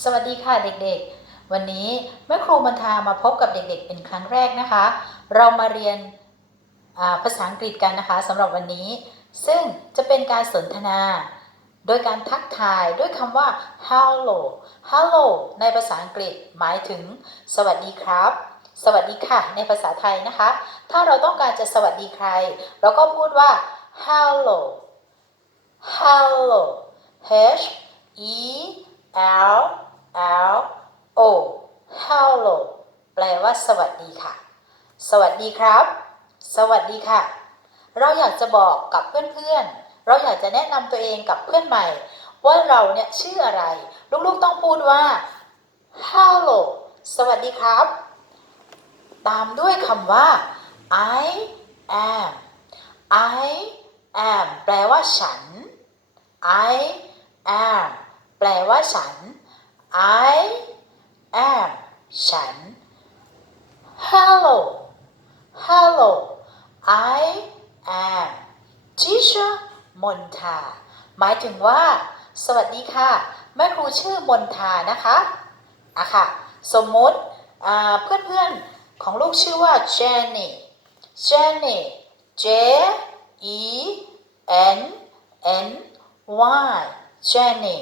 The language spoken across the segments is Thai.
สวัสดีค่ะเด็กๆ วันนี้แม่ครูมันทามาพบกับเด็กๆ เป็นครั้งแรกนะคะ เรามาเรียนภาษาอังกฤษกันนะคะสำหรับวันนี้ ซึ่งจะเป็นการสนทนา โดยการทักทายด้วยคำว่า hello hello ในภาษาอังกฤษหมายถึง สวัสดีครับ สวัสดีค่ะ ในภาษาไทยนะคะ ถ้าเราต้องการจะสวัสดีใคร เราก็พูดว่า hello hello h e l l o hello แปลว่า สวัสดีค่ะ สวัสดีครับ สวัสดีค่ะ เราอยากจะบอกกับเพื่อนๆ เราอยากจะแนะนำตัวเองกับเพื่อนใหม่ ว่าเราเนี่ยชื่ออะไร ลูกๆต้องพูดว่า hello สวัสดีครับ ตามด้วยคำว่า I am I am แปลว่าฉัน I am แปลว่าฉัน I am ฉัน Hello Hello I am teacher มนทา หมายถึงว่า สวัสดีค่ะ แม่ครูชื่อมนทานะคะอะค่ะ สมมติอ่าเพื่อนของลูกชื่อว่า Jenny Jenny J E N N Y Jenny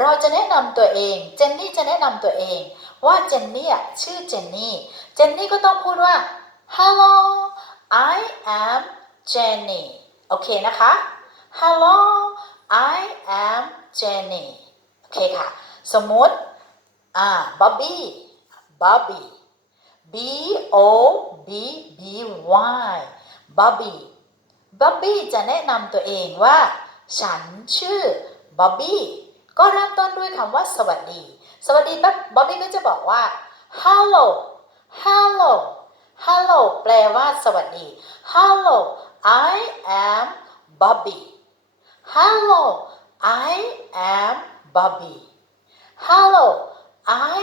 เราจะแนะนำตัวเอง เจนนี่จะแนะนำตัวเอง ว่าเจนนี่ชื่อเจนนี่ เจนนี่ก็ต้องพูดว่า Hello I am Jenny โอเคนะคะ Hello I am Jenny โอเคค่ะ สมมติอ่า Bobby Bobby B O B B Y Bobby Bobby จะแนะนำตัวเองว่า ฉันชื่อ Bobby ก็เริ่มต้นด้วยคำว่าสวัสดี สวัสดีปั๊บ Bobby ก็จะบอกว่า Hello Hello Hello แปลว่าสวัสดี Hello I am Bobby Hello I am Bobby Hello I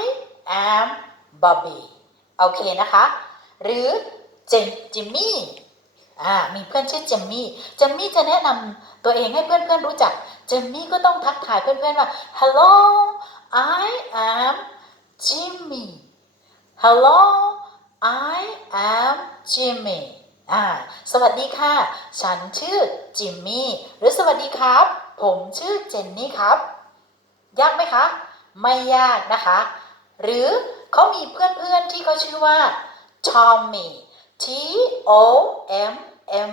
am Bobby โอเคนะคะ หรือเจมจิมมี่ อ่ามีเพื่อนชื่อเจมมี่เจมมี่จะแนะนำตัวเองให้เพื่อนๆรู้จักเจมมี่ก็ต้องทักทายเพื่อนๆว่า Hello I am Jimmy Hello I am Jimmy อ่า สวัสดีค่ะ ฉันชื่อจิมมี่ หรือสวัสดีครับ ผมชื่อเจนนี่ครับ ยากไหมคะ ไม่ยากนะคะ หรือเขามีเพื่อนๆที่เขาชื่อว่า Tommy T O M M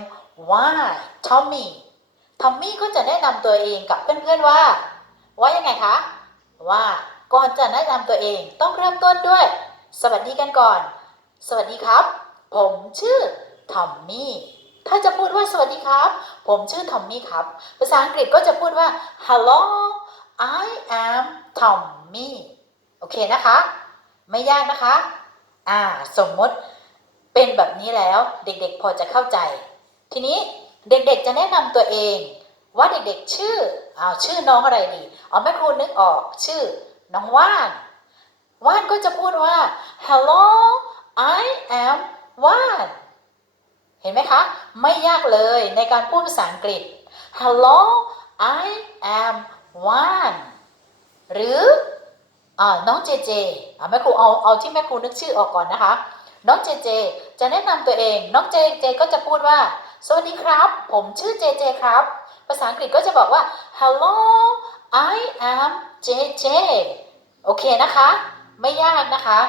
Y Tommy ทอมมี่ก็จะแนะนำตัวเองกับเพื่อนๆว่า ว่ายังไงคะ ว่าก่อนจะแนะนำตัวเองต้องเริ่มต้นด้วย สวัสดีกันก่อน สวัสดีครับ ผมชื่อทอมมี่ถ้าจะพูดว่าสวัสดีครับ ผมชื่อทอมมี่ครับ ภาษาอังกฤษก็จะพูดว่า hello I am Tommy โอเคนะคะ ไม่ยากนะคะ อ่า สมมติ เป็นแบบนี้แล้วเด็กๆพอจะเข้าใจ ทีนี้เด็กๆจะแนะนำตัวเอง ว่าเด็กๆชื่ออ้าวชื่อน้องอะไรดีเอาแม่ครูนึกออกชื่อน้องว่านว่านก็จะพูดว่า hello I am ว่านเห็นไหมคะ ไม่ยากเลยในการพูดภาษาอังกฤษ hello I am ว่านหรืออน้องเจเจอ่าแม่ครูเอาเอาที่แม่ครูนึกชื่อออกก่อนนะคะ น้องเจเจ จะแนะนำตัวเอง น้องเจเจก็จะพูดว่า สวัสดีครับ ผมชื่อเจเจครับ ภาษาอังกฤษก็จะบอกว่า hello I am JJ โอเคนะคะ ไม่ยากนะคะ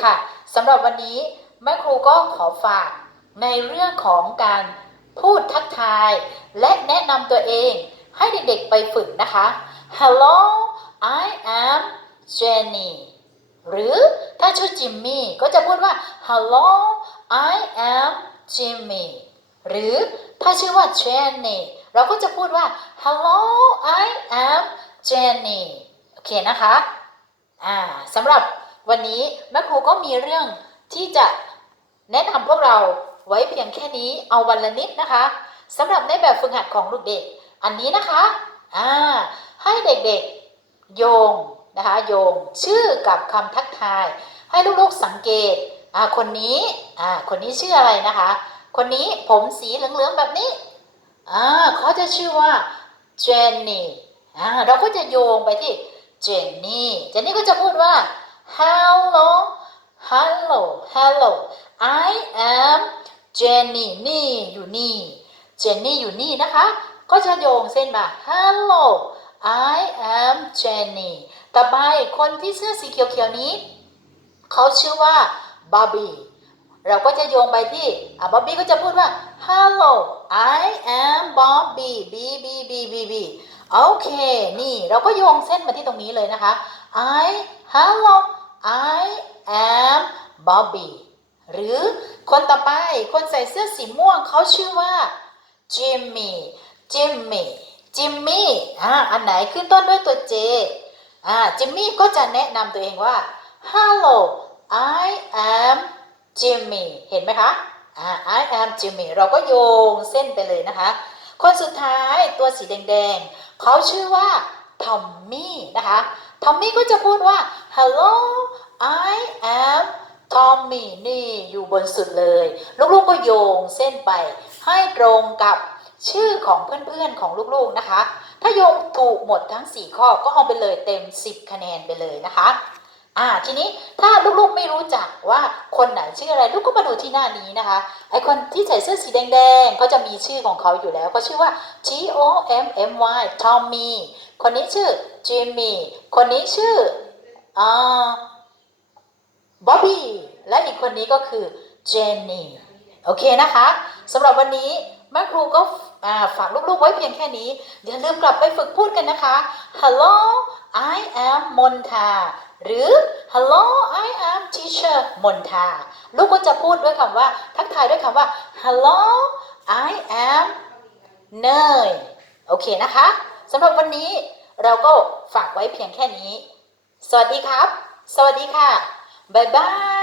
ค่ะสำหรับวันนี้แม่ครูก็ขอฝากในเรื่องของการพูดทักทาย และแนะนำตัวเองให้เด็กๆไปฝึกนะคะ Hello I am Jenny หรือถ้าชื่อจิมมี่ก็จะพูดว่า Hello I am Jimmy หรือถ้าชื่อว่า Jenny เราก็จะพูดว่า Hello I am Jenny โอเคนะคะอ่าสำหรับวันนี้แม่ครูก็มีเรื่องที่จะแนะนำพวกเราไว้เพียงแค่นี้เอาวันละนิดนะคะสำหรับในแบบฝึกหัดของลูกเด็ก อันนี้นะคะอ่าให้เด็กๆ โยง นะคะโยงชื่อกับคำทักทาย ให้ลูกๆสังเกตอ่าคนนี้อ่าคนนี้ชื่ออะไรนะคะ คนนี้ผมสีเหลืองๆแบบนี้อ่าเขาจะชื่อว่าเจนนี่อ่าเราก็จะโยงไปที่เจนนี่เจนนี่ก็จะพูดว่า hello hello hello I am Jenny นี่อยู่นี่เจนนี่อยู่นี่นะคะ ก็จะโยงเส้นมา hello I am Jenny ต่อไปคนที่เสื้อสีเขียวๆนี้ เขาชื่อว่าบอบบี้เราก็จะโยงไปที่อะบอบบี้ก็จะพูดว่า hello I am Bobby B B B B B โอเค นี่เราก็โยงเส้นมาที่ตรงนี้เลยนะคะ I hello I am Bobby หรือคนต่อไปคนใส่เสื้อสีม่วงเขาชื่อว่า Jimmy Jimmy Jimmy อ่าอันไหนขึ้นต้นด้วยตัว J อ่า Jimmy ก็จะแนะนำตัวเองว่า Hello I am Jimmy เห็นไหมคะอ่า I am Jimmy เราก็โยงเส้นไปเลยนะคะ คนสุดท้ายตัวสีแดงๆ เขาชื่อว่าทอมมี่นะคะทอมมี่ก็จะพูดว่า Hello I am Tommy นี่อยู่บนสุดเลย ลูกๆก็โยงเส้นไปให้ตรงกับชื่อของเพื่อนๆของลูกๆนะคะ ถ้าโยงถูกหมดทั้ง 4 ข้อก็เอาไปเลยเต็ม 10 คะแนนไปเลยนะคะอ่าทีนี้ถ้าลูกๆไม่รู้จักว่าคนไหนชื่ออะไรลูกก็มาดูที่หน้านี้นะคะไอคนที่ใส่เสื้อสีแดงๆเขาจะมีชื่อของเขาอยู่แล้วก็ชื่อว่า T O M M Y Tommy คนนี้ชื่อ Jimmy คนนี้ชื่ออ่าบ๊อบบี้และอีกคนนี้ก็คือเจนนี่โอเคนะคะสำหรับวันนี้ แม่ครูก็ฝากลูกๆไว้เพียงแค่นี้ อย่าลืมกลับไปฝึกพูดกันนะคะ Hello I am Monta หรือ Hello I am teacher Monta ลูกก็จะพูดด้วยคำว่า ทักทายด้วยคำว่า Hello I am เนยโอเคนะคะสำหรับวันนี้เราก็ฝากไว้เพียงแค่นี้ สวัสดีครับ สวัสดีค่ะ บ๊ายบาย